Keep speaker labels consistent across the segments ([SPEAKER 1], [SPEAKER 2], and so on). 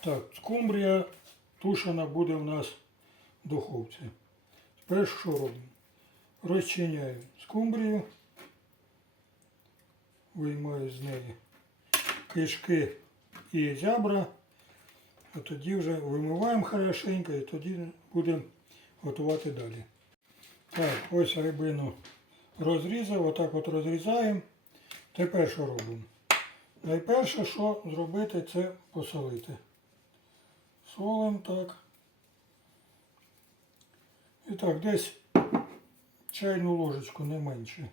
[SPEAKER 1] Так, скумбрія тушена буде у нас в духовці. Тепер що робимо? Розчиняю скумбрію, виймаю з неї кишки і зябра, а тоді вже вимиваємо хорошенько і тоді будемо готувати далі. Так, ось рибину розрізав, отак от розрізаємо. Тепер що робимо? Найперше, що зробити, це посолити. Солим так. І так, десь чайну ложечку не менше.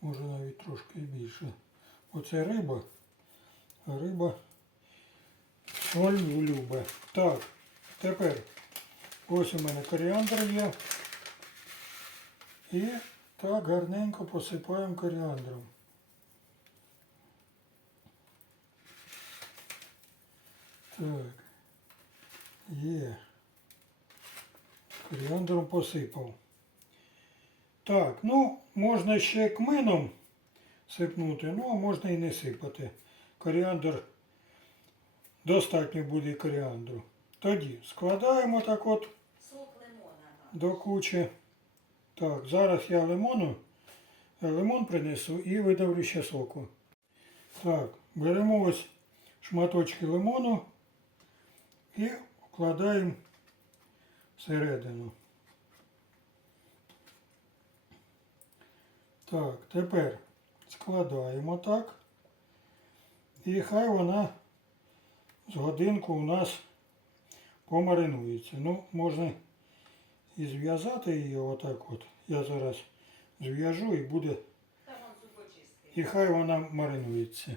[SPEAKER 1] Може навіть трошки більше. Оце риба. Риба соль любе. Так, тепер ось у мене коріандр є. І так гарненько посипаємо коріандром. Так. Є. Коріандром посипав. Так, ну, можна ще кмином сипнути, ну, а можна і не сипати. Коріандр достатньо буде коріандру. Тоді складаємо так от до кучі. Так, зараз я лимону, лимон принесу і видавлю ще соку. Так, беремо ось шматочки лимону і вкладаємо всередину. Так, тепер складаємо так. І хай вона з годинку у нас помаринується. Ну, можна і зв'язати її отак от. Я зараз зв'яжу і буде. І хай вона маринується.